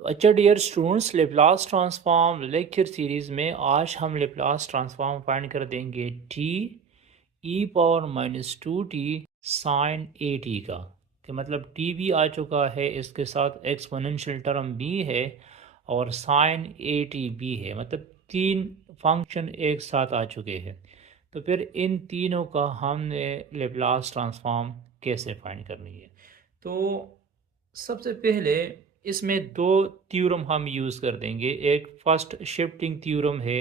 तो अच्छा dear students, Laplace transform lecture series में आज हम लेप्लास ट्रांसफॉर्म फाइंड कर देंगे t e power minus two t sine A T का। कि मतलब टी भी आ चुका है, इसके साथ एक्सपोनेंशियल टर्म भी है और साइन ए टी भी है, मतलब तीन फंक्शन एक साथ आ चुके हैं। तो फिर इन तीनों का हमने लेप्लास ट्रांसफॉर्म कैसे फाइंड करनी है। तो सबसे पहले इसमें दो थ्योरम हम यूज़ कर देंगे। एक फर्स्ट शिफ्टिंग थ्योरम है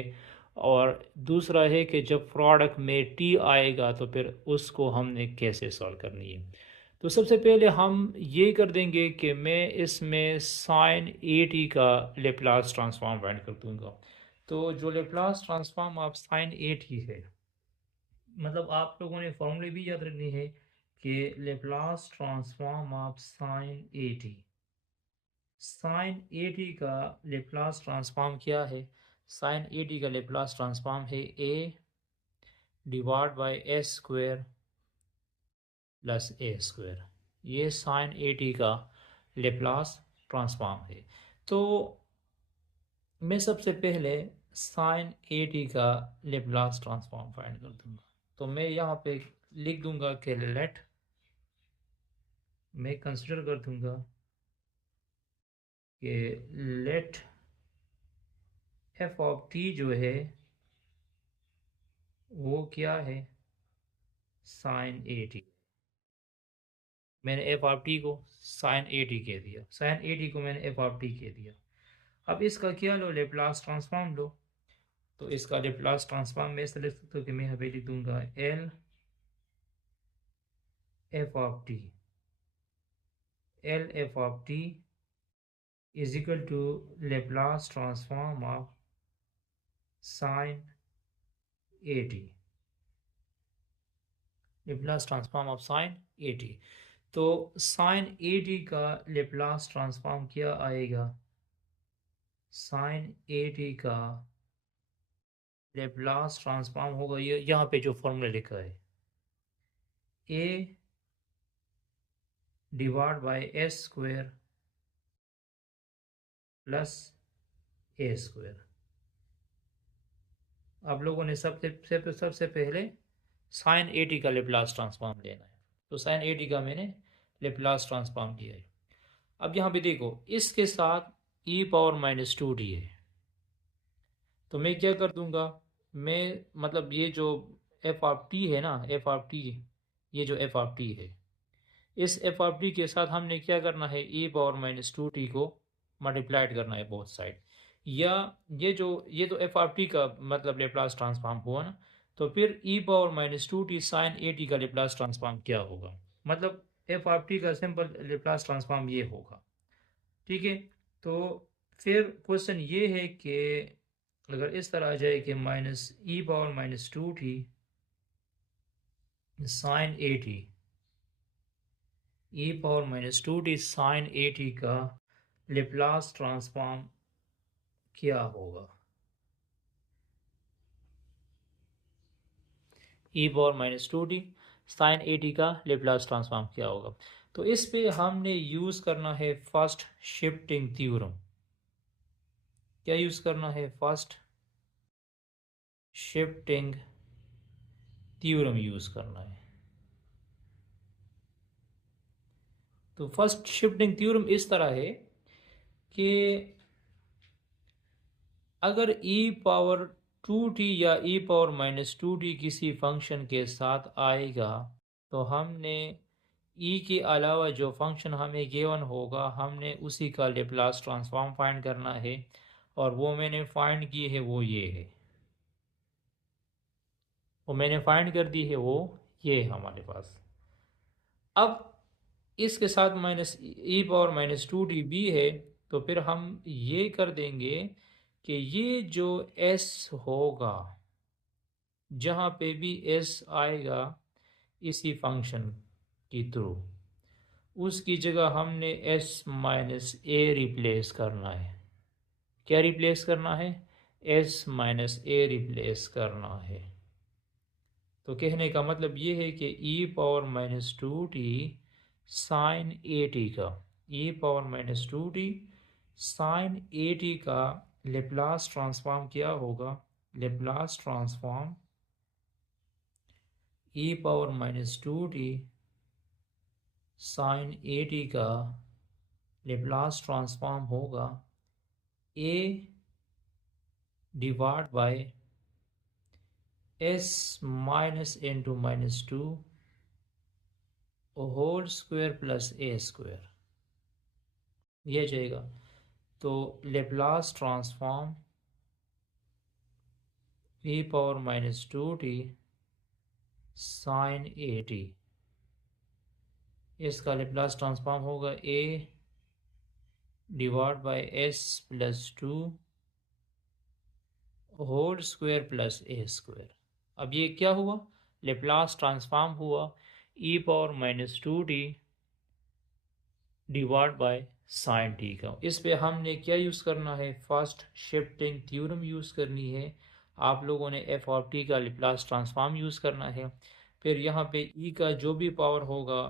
और दूसरा है कि जब प्रोडक्ट में टी आएगा तो फिर उसको हमने कैसे सॉल्व करनी है। तो सबसे पहले हम ये कर देंगे कि मैं इसमें साइन ए टी का लेप्लास ट्रांसफॉर्म फाइंड कर दूंगा। तो जो Laplace transform of sine A T है, मतलब आप लोगों ने फॉर्मूले भी याद रखनी है कि Laplace transform of sine A T. Sine A T का लेप्लास ट्रांसफॉर्म क्या है? साइन ए टी का लेप्लास ट्रांसफॉर्म है A divide by S square plus A square. ये साइन ए टी का लेप्लास ट्रांसफॉर्म है। तो मैं सबसे पहले साइन ए टी का लेप्लास ट्रांसफॉर्म फाइंड कर दूंगा। तो मैं यहाँ पे लिख दूंगा कि लेट, मैं कंसिडर कर दूंगा कि लेट एफ ऑफ टी जो है वो क्या है? साइन ए टी। मैंने एफ ऑफ टी को साइन ए टी कह दिया, साइन ए टी को मैंने एफ ऑफ टी कह दिया। अब इसका क्या लो? लेप्लास ट्रांसफॉर्म लो। तो इसका लेप्लास ट्रांसफॉर्म मैं ऐसे लिख सकता हूँ कि मैं यहाँ पे लिख दूंगा L F of T, L F of T is equal to Laplace transform of sine A T, Laplace transform of sine A T. तो साइन ए टी का लेप्लास ट्रांसफॉर्म क्या आएगा? साइन ए टी का Laplace transform होगा ये यहाँ पे जो फॉर्मूला लिखा है, A divide by S square plus A square. आप लोगों ने सबसे पहले साइन ए टी का लेप्लास ट्रांसफॉर्म लेना है। तो साइन ए टी का मैंने लेप्लास ट्रांसफॉर्म लिया है। अब यहाँ पे देखो, इसके साथ ई पावर माइनस टू डी है। तो मैं क्या कर दूंगा, मैं मतलब ये जो एफ ऑफ टी है ना, एफ ऑफ टी, ये जो एफ ऑफ टी है, इस एफ ऑफ टी के साथ हमने क्या करना है? ई पावर माइनस टू टी को मल्टीप्लाइड करना है बोथ साइड। या ये तो एफ ऑफ टी का मतलब लेप्लास ट्रांसफॉर्म हुआ ना। तो फिर e power minus two t sine A T का लेप्लास ट्रांसफॉर्म क्या होगा? मतलब एफ ऑफ टी का सिंपल लेप्लास ट्रांसफॉर्म ये होगा। ठीक है। तो फिर क्वेश्चन ये है कि अगर इस तरह आ जाए कि minus e power minus two t sine A t, e power minus two t sine A T का लेप्लास ट्रांसफॉर्म क्या होगा? E power minus two t sine A T का लेप्लास ट्रांसफॉर्म क्या होगा? तो इस पे हमने यूज़ करना है फर्स्ट शिफ्टिंग थ्योरम। क्या यूज़ करना है? फर्स्ट शिफ्टिंग थ्योरम यूज़ करना है। तो फर्स्ट शिफ्टिंग थ्योरम इस तरह है कि अगर e पावर टू टी या e power minus two T किसी फंक्शन के साथ आएगा तो हमने e के अलावा जो फंक्शन हमें गिवन होगा हमने उसी का लेप्लास ट्रांसफॉर्म फाइंड करना है। और वो मैंने फाइंड की है, वो ये है, वो मैंने फाइंड कर दी है, वो ये है हमारे पास। अब इसके साथ minus e power minus to D भी है। तो फिर हम ये कर देंगे कि ये जो s होगा, जहाँ पे भी s आएगा इसी फंक्शन की थ्रू, उसकी जगह हमने s माइनस ए रिप्लेस करना है। क्या रिप्लेस करना है? s माइनस ए रिप्लेस करना है। तो कहने का मतलब ये है कि e power minus two t sine A T का, e power minus two t sine A T का लेप्लास ट्रांसफॉर्म क्या होगा? Laplace transform e power minus two t sine A T का लेप्लास ट्रांसफॉर्म होगा a divide by s minus n two minus two whole square plus A square, यह जाएगा। तो Laplace transform e power minus two t sine ए t, इसका Laplace transform होगा a divide by s plus two whole square plus A square. अब ये क्या हुआ? Laplace transform हुआ e power minus two t divide by sine t का। इस पे हमने क्या यूज़ करना है? फर्स्ट शिफ्टिंग थ्योरम यूज़ करनी है। आप लोगों ने एफ ऑफ टी का लेप्लास ट्रांसफॉर्म यूज़ करना है। फिर यहाँ पे ई का जो भी पावर होगा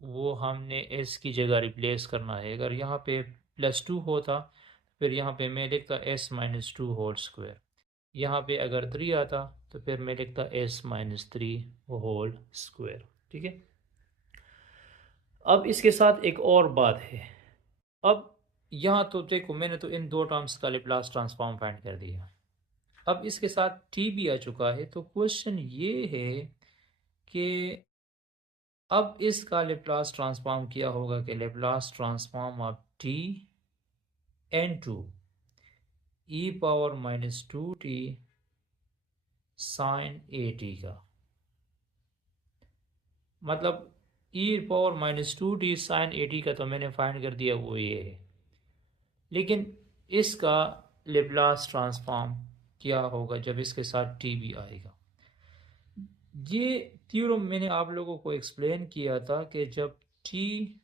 वो हमने एस की जगह रिप्लेस करना है। अगर यहाँ पे प्लस टू होता फिर यहाँ पे मैं लिखता s minus two whole square. यहाँ पे अगर थ्री आता तो फिर मैं लिखता s minus three whole square. ठीक है। अब इसके साथ एक और बात है। अब यहाँ तो देखो मैंने तो इन दो टर्म्स का लेप्लास ट्रांसफॉर्म फाइंड कर दिया। अब इसके साथ टी भी आ चुका है। तो क्वेश्चन ये है कि अब इसका लेप्लास ट्रांसफॉर्म किया होगा कि Laplace transform of t N to e power minus two t sine A T का, मतलब e power minus two t sine A T का तो मैंने फाइंड कर दिया, वो ये है। लेकिन इसका लेप्लास ट्रांसफॉर्म क्या होगा जब इसके साथ टी भी आएगा? ये थ्योरम मैंने आप लोगों को एक्सप्लेन किया था कि जब टी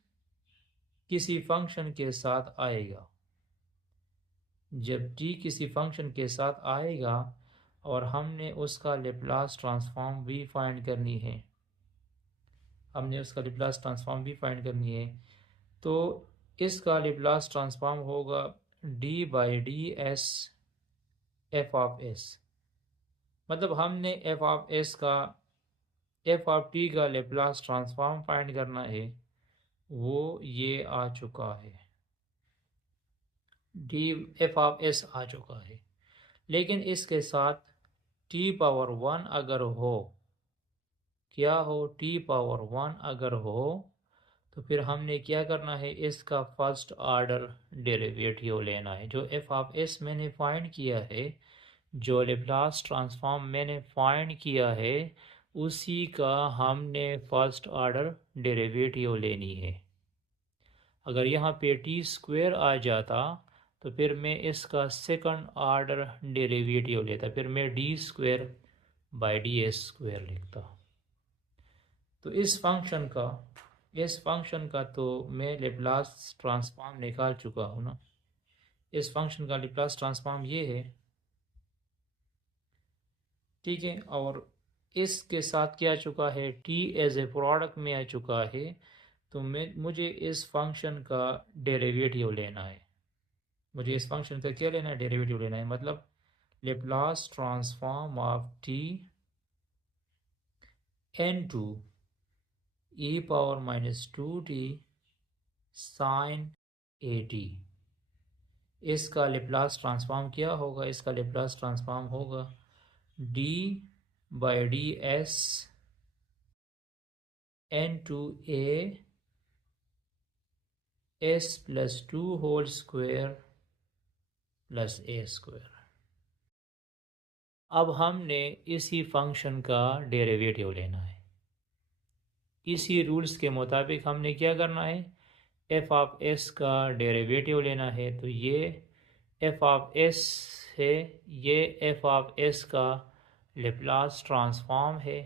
किसी फंक्शन के साथ आएगा, जब टी किसी फंक्शन के साथ आएगा और हमने उसका लेप्लास ट्रांसफॉर्म भी फाइंड करनी है, हमने उसका लेप्लास ट्रांसफॉर्म भी फाइंड करनी है, तो इसका लेप्लास ट्रांसफॉर्म होगा d by d S F of S. मतलब हमने एफ ऑफ एस का एफ ऑफ टी का लेप्लास ट्रांसफॉर्म फाइंड करना है, वो ये आ चुका है, डी एफ ऑफ एस आ चुका है। लेकिन इसके साथ टी पावर वन अगर हो, क्या हो? टी पावर वन अगर हो तो फिर हमने क्या करना है? इसका फर्स्ट ऑर्डर डेरिवेटिव लेना है। जो एफ ऑफ एस मैंने फाइंड किया है, जो लेप्लास ट्रांसफॉर्म मैंने फाइंड किया है, उसी का हमने फर्स्ट ऑर्डर डेरिवेटिव लेनी है। अगर यहाँ पे टी स्क्वायर आ जाता तो फिर मैं इसका सेकंड ऑर्डर डेरिवेटिव लेता, फिर मैं D square by d S square लिखता। तो इस फंक्शन का तो मैं लेप्लास ट्रांसफॉर्म निकाल चुका हूँ ना। इस फंक्शन का लेप्लास ट्रांसफॉर्म ये है, ठीक है। और इसके साथ क्या आ चुका है? टी एज ए प्रोडक्ट में आ चुका है। तो मुझे इस फंक्शन का डेरिवेटिव लेना है। मुझे इस फंक्शन का क्या लेना है? डेरिवेटिव लेना है। मतलब Laplace transform of t N to e power minus two t sine A t, इसका लेप्लास ट्रांसफॉर्म क्या होगा? इसका लेप्लास ट्रांसफॉर्म होगा d by d s into a s plus two whole square plus A square. अब हमने इसी function का derivative लेना है। इसी रूल्स के मुताबिक हमने क्या करना है? एफ ऑफ एस का डेरिवेटिव लेना है। तो ये एफ ऑफ एस है, ये एफ ऑफ एस का लेप्लास ट्रांसफॉर्म है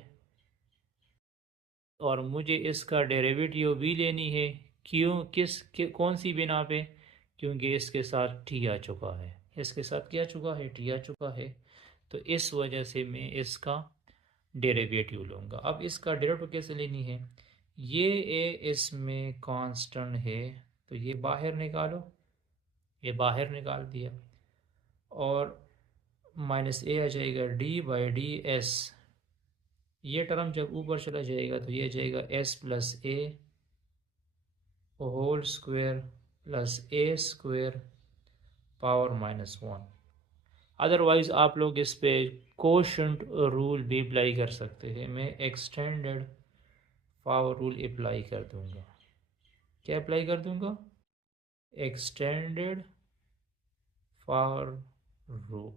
और मुझे इसका डेरिवेटिव भी लेनी है। क्यों? कौन सी बिना पे? क्योंकि इसके साथ टी आ चुका है। इसके साथ क्या आ चुका है? टी आ चुका है। तो इस वजह से मैं इसका डेरिवेटिव लूँगा। अब इसका डेरिवेटिव कैसे लेनी है? ये ए इसमें कांस्टेंट है तो ये बाहर निकालो, ये बाहर निकाल दिया, और माइनस ए आ जाएगा डी बाई डी एस। ये टर्म जब ऊपर चला जाएगा तो ये जाएगा S plus a whole square plus A square power -1। Otherwise आप लोग इस पे कोशंट रूल भी अप्लाई कर सकते हैं। मैं एक्सटेंडेड पावर रूल अप्लाई कर दूंगा। क्या अप्लाई कर दूंगा? Extended power rule.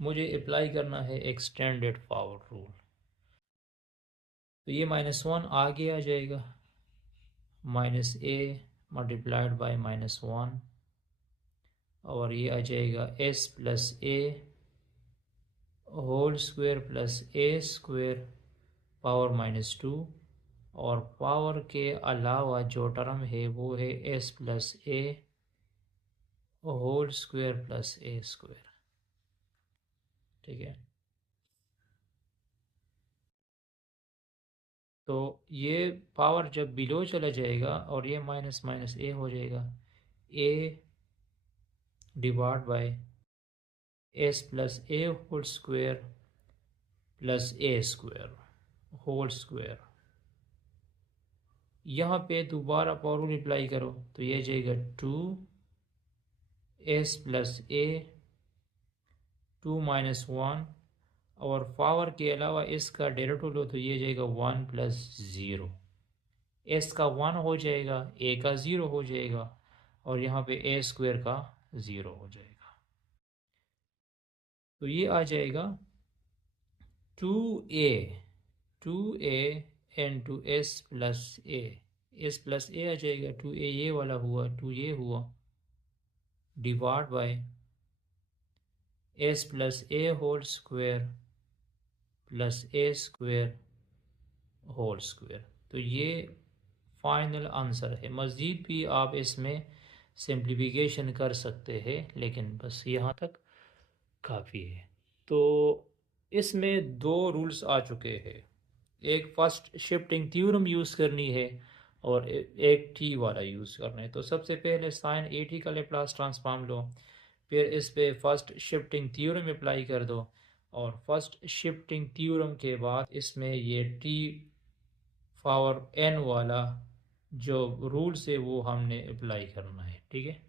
मुझे अप्लाई करना है एक्सटेंडेड पावर रूल। तो ये -1 आगे आ जाएगा, माइनस ए मल्टीप्लाइड बाई -1, और ये आ जाएगा S plus a whole square plus A square power -2, और पावर के अलावा जो टर्म है वो है S plus a whole square plus A square. ठीक है, तो ये पावर जब बिलो चला जाएगा और ये माइनस माइनस ए हो जाएगा, a divide by s plus a whole square plus A square whole square. यहाँ पे दोबारा पावर रूल अप्लाई करो तो ये जाएगा 2 एस प्लस ए 2 - 1, और पावर के अलावा इसका डेरिवेटिव लो तो ये जाएगा 1 प्लस 0। एस का 1 हो जाएगा, ए का 0 हो जाएगा, और यहाँ पे ए स्क्वायर का 0 हो जाएगा। तो ये आ जाएगा 2a 2a into s plus a. S plus a आ जाएगा, 2a ये वाला हुआ, 2 ये हुआ, divide by s plus a whole square plus A square whole square. तो ये फाइनल आंसर है। मज़ीद भी आप इसमें सिंप्लीफिकेशन कर सकते हैं, लेकिन बस यहाँ तक काफ़ी है। तो इसमें दो रूल्स आ चुके हैं। एक फर्स्ट शिफ्टिंग थ्योरम यूज़ करनी है और एक टी वाला यूज़ करना है। तो सबसे पहले साइन ए टी का लेप्लास ट्रांसफॉर्म लो, फिर इस पे फर्स्ट शिफ्टिंग थ्योरम अप्लाई कर दो, और फर्स्ट शिफ्टिंग थ्योरम के बाद इसमें ये टी पावर n वाला जो रूल्स है वो हमने अप्लाई करना है। ठीक है।